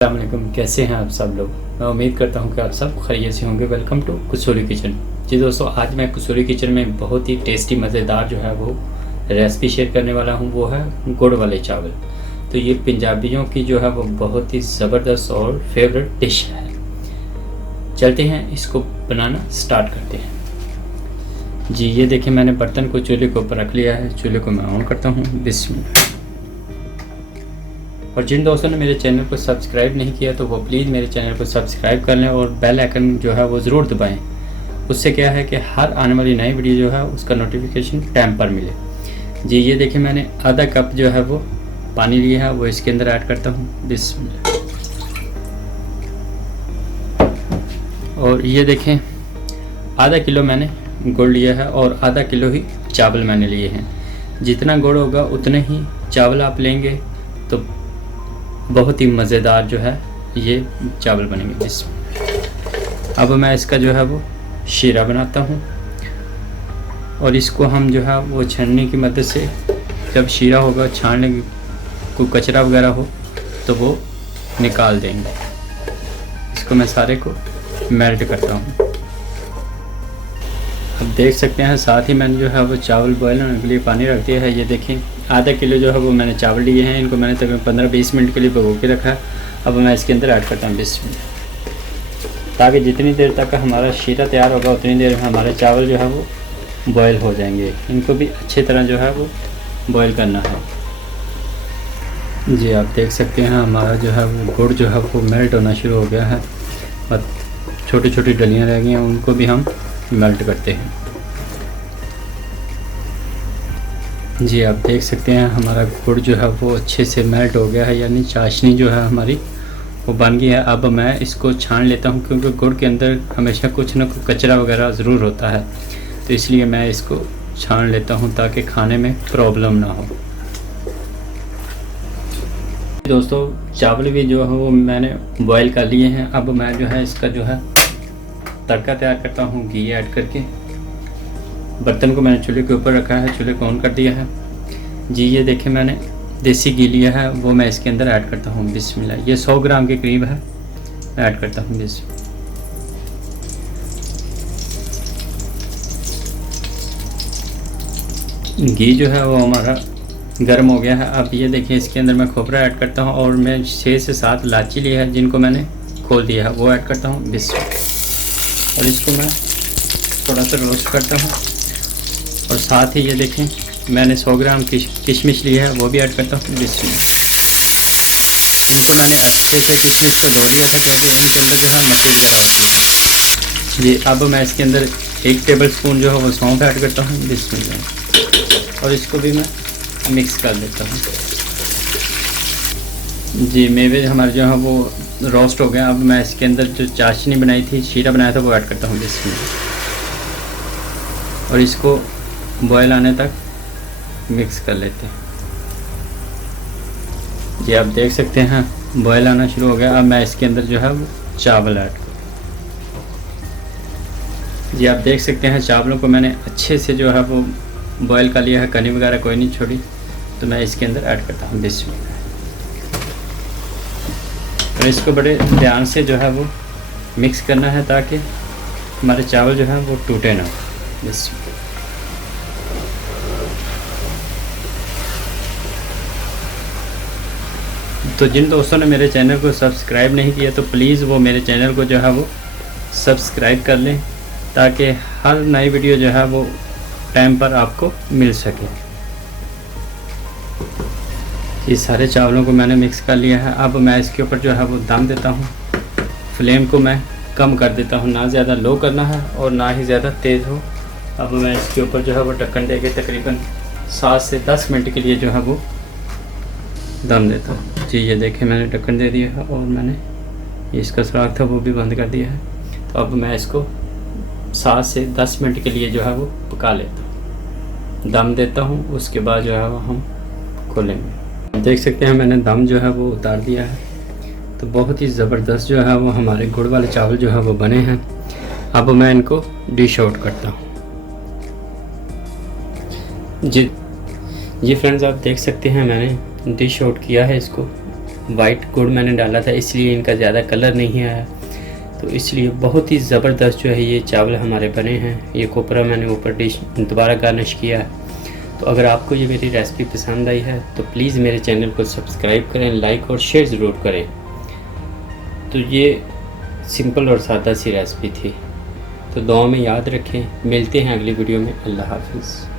अस्सलाम वालेकुम, कैसे हैं आप सब लोग। मैं उम्मीद करता हूं कि आप सब खैरियत से होंगे। Welcome to Kasuri kitchen. जी दोस्तों, आज मैं कसूरी किचन में बहुत ही टेस्टी मज़ेदार जो है वो रेसिपी शेयर करने वाला हूं। वो है गुड़ वाले चावल। तो ये पंजाबियों की जो है वो बहुत ही ज़बरदस्त और फेवरेट डिश है। चलते हैं इसको बनाना स्टार्ट करते हैं। जी ये देखिए, मैंने बर्तन को चूल्हे के ऊपर रख लिया है। चूल्हे को मैं ऑन करता हूँ। बिस्मिल्लाह। और जिन दोस्तों ने मेरे चैनल को सब्सक्राइब नहीं किया तो वो प्लीज़ मेरे चैनल को सब्सक्राइब कर लें और बेल आइकन जो है वो ज़रूर दबाएं। उससे क्या है कि हर आने वाली नई वीडियो जो है उसका नोटिफिकेशन टाइम पर मिले। जी ये देखिए, मैंने आधा कप जो है वो पानी लिया है, वो इसके अंदर ऐड करता हूँ। बिस्मिल्लाह। और ये देखें, आधा किलो मैंने गुड़ लिया है और आधा किलो ही चावल मैंने लिए हैं। जितना गुड़ होगा उतने ही चावल आप लेंगे तो बहुत ही मज़ेदार जो है ये चावल बनेंगे। जिसमें अब मैं इसका जो है वो शीरा बनाता हूँ और इसको हम जो है वो छन्नी की मदद से, जब शीरा होगा छानने की कोई कचरा वगैरह हो तो वो निकाल देंगे। इसको मैं सारे को मेल्ट करता हूँ। अब देख सकते हैं, साथ ही मैंने जो है वो चावल बॉयल होने के लिए पानी रख दिया है। ये देखिए, आधा किलो जो है वो मैंने चावल लिए हैं। इनको मैंने तकरीबन 15-20 मिनट के लिए भिगो के रखा है। अब मैं इसके अंदर ऐड करता हूँ बिस्मिल्लाह, ताकि जितनी देर तक हमारा शीरा तैयार होगा उतनी देर में हमारे चावल जो है वो बॉयल हो जाएंगे। इनको भी अच्छी तरह जो है वो बॉयल करना है। जी आप देख सकते हैं, हमारा जो है वो गुड़ जो है वो मेल्ट होना शुरू हो गया है और छोटी छोटी डलियाँ रह गई हैं, उनको भी हम मेल्ट करते हैं। जी आप देख सकते हैं, हमारा गुड़ जो है वो अच्छे से मेल्ट हो गया है, यानी चाशनी जो है हमारी वो बन गई है। अब मैं इसको छान लेता हूँ, क्योंकि गुड़ के अंदर हमेशा कुछ ना कुछ कचरा वगैरह ज़रूर होता है, तो इसलिए मैं इसको छान लेता हूँ ताकि खाने में प्रॉब्लम ना हो। दोस्तों चावल भी जो है वो मैंने बॉयल कर लिए हैं। अब मैं जो है इसका जो है तड़का तैयार करता हूँ घी ऐड करके। बर्तन को मैंने चूल्हे के ऊपर रखा है, चूल्हे को ऑन कर दिया है। जी ये देखें, मैंने देसी घी लिया है, वो मैं इसके अंदर ऐड करता हूँ। बिस्मिल्लाह। ये 100 ग्राम के करीब है, मैं ऐड करता हूँ। बिस्मिल्लाह। घी जो है वो हमारा गर्म हो गया है। अब ये देखें, इसके अंदर मैं खोपरा ऐड करता हूँ और मैं 6 से 7 इलायची लिया है, जिनको मैंने खोल दिया है, वो ऐड करता हूँ। बिस्मिल्लाह। और इसको मैं थोड़ा सा रोस्ट करता हूँ। और साथ ही ये देखें, मैंने 100 ग्राम किशमिश ली है, वो भी ऐड करता हूँ। बिस्मिल्लाह। इनको मैंने अच्छे से किशमिश को धो लिया था, क्योंकि इनके अंदर जो है मिट्टी वगैरह होती है। जी अब मैं इसके अंदर 1 टेबल स्पून जो है वो सौंफ ऐड करता हूँ। बिस्मिल्लाह। और इसको भी मैं मिक्स कर देता हूँ। जी मेवे हमारे जो है वो रोस्ट हो गया। अब मैं इसके अंदर जो चाशनी बनाई थी, शीरा बनाया था, वो ऐड करता हूँ। बिस्मिल्लाह। और इसको बॉयल आने तक मिक्स कर लेते हैं। जी आप देख सकते हैं, बॉयल आना शुरू हो गया। अब मैं इसके अंदर जो है वो चावल ऐड करूँ। जी आप देख सकते हैं, चावलों को मैंने अच्छे से जो है वो बॉयल कर लिया है, कनी वगैरह कोई नहीं छोड़ी। तो मैं इसके अंदर ऐड करता हूँ। बिस्मिल्लाह। और इसको बड़े ध्यान से जो है वो मिक्स करना है, ताकि हमारे चावल जो है वो टूटे ना। बिस्मिल्लाह। तो जिन दोस्तों ने मेरे चैनल को सब्सक्राइब नहीं किया तो प्लीज़ वो मेरे चैनल को जो है वो सब्सक्राइब कर लें, ताकि हर नई वीडियो जो है वो टाइम पर आपको मिल सके। ये सारे चावलों को मैंने मिक्स कर लिया है। अब मैं इसके ऊपर जो है वो दम देता हूँ। फ्लेम को मैं कम कर देता हूँ, ना ज़्यादा लो करना है और ना ही ज़्यादा तेज़ हो। अब मैं इसके ऊपर जो है वो ढक्कन दे के तकरीबन 7 से 10 मिनट के लिए जो है वो दम देता हूँ। जी ये देखें, मैंने ढक्कन दे दिया है और मैंने इसका सुराख था वो भी बंद कर दिया है। तो अब मैं इसको 7 से 10 मिनट के लिए जो है वो पका लेता हूँ, दम देता हूँ। उसके बाद जो है वो हम खोलेंगे। देख सकते हैं, मैंने दम जो है वो उतार दिया है। तो बहुत ही ज़बरदस्त जो है वो हमारे गुड़ वाले चावल जो है वो बने हैं। अब मैं इनको डिश आउट करता हूँ। जी फ्रेंड्स, आप देख सकते हैं, मैंने डिश आउट किया है इसको। वाइट गुड़ मैंने डाला था, इसलिए इनका ज़्यादा कलर नहीं आया। तो इसलिए बहुत ही ज़बरदस्त जो है ये चावल हमारे बने हैं। ये कोपरा मैंने ऊपर डिश दोबारा गार्निश किया है। तो अगर आपको ये मेरी रेसिपी पसंद आई है तो प्लीज़ मेरे चैनल को सब्सक्राइब करें, लाइक और शेयर ज़रूर करें। तो ये सिंपल और सादा सी रेसिपी थी। तो दुआ में याद रखें। मिलते हैं अगली वीडियो में। अल्लाह हाफिज़।